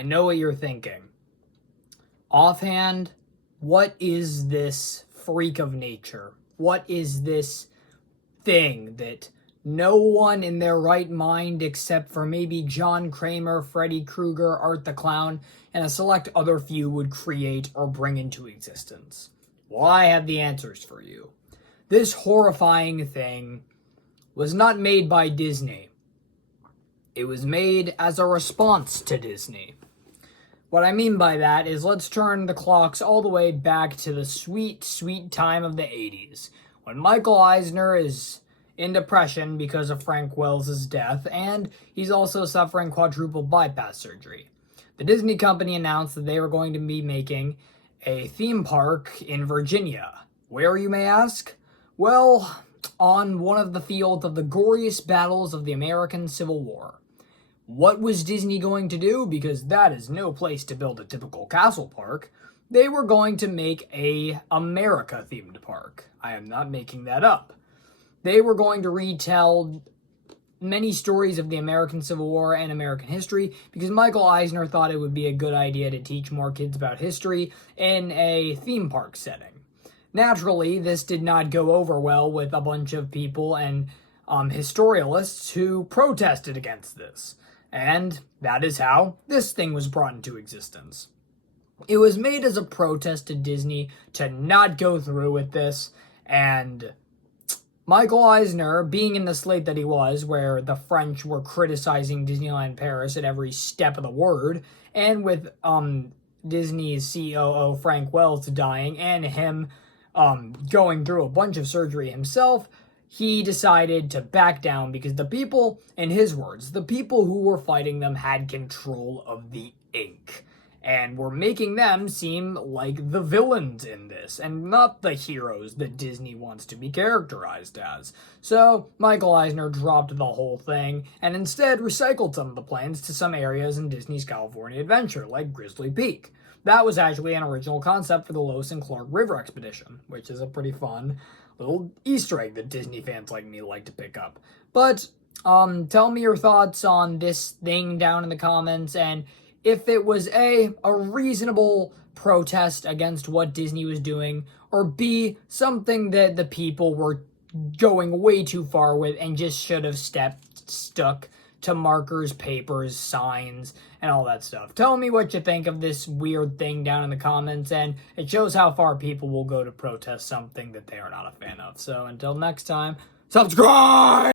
I know what you're thinking. Offhand, what is this freak of nature? What is this thing that no one in their right mind, except for maybe John Kramer, Freddy Krueger, Art the Clown, and a select other few, would create or bring into existence? Well, I have the answers for you. This horrifying thing was not made by Disney. It was made as a response to Disney. What I mean by that is, let's turn the clocks all the way back to the sweet, sweet time of the 80s, when Michael Eisner is in depression because of Frank Wells' death, and he's also suffering quadruple bypass surgery. The Disney company announced that they were going to be making a theme park in Virginia. Where, you may ask? Well, on one of the fields of the goriest battles of the American Civil War. What was Disney going to do? Because that is no place to build a typical castle park. They were going to make a America-themed park. I am not making that up. They were going to retell many stories of the American Civil War and American history, because Michael Eisner thought it would be a good idea to teach more kids about history in a theme park setting. Naturally, this did not go over well with a bunch of people and historialists who protested against this. And that is how this thing was brought into existence. It was made as a protest to Disney to not go through with this, and Michael Eisner, being in the slate that he was, where the French were criticizing Disneyland Paris at every step of the word, and with Disney's COO Frank Wells dying, and him going through a bunch of surgery himself, he decided to back down because the people, in his words, the people who were fighting them had control of the ink and were making them seem like the villains in this and not the heroes that Disney wants to be characterized as. So Michael Eisner dropped the whole thing and instead recycled some of the plans to some areas in Disney's California Adventure, like Grizzly Peak. That was actually an original concept for the Lewis and Clark River Expedition, which is a pretty fun little Easter egg that Disney fans like me like to pick up. But tell me your thoughts on this thing down in the comments, and if it was A, a reasonable protest against what Disney was doing, or B, something that the people were going way too far with and just should have stuck to markers, papers, signs, and all that stuff. Tell me what you think of this weird thing down in the comments, and it shows how far people will go to protest something that they are not a fan of. So until next time, subscribe!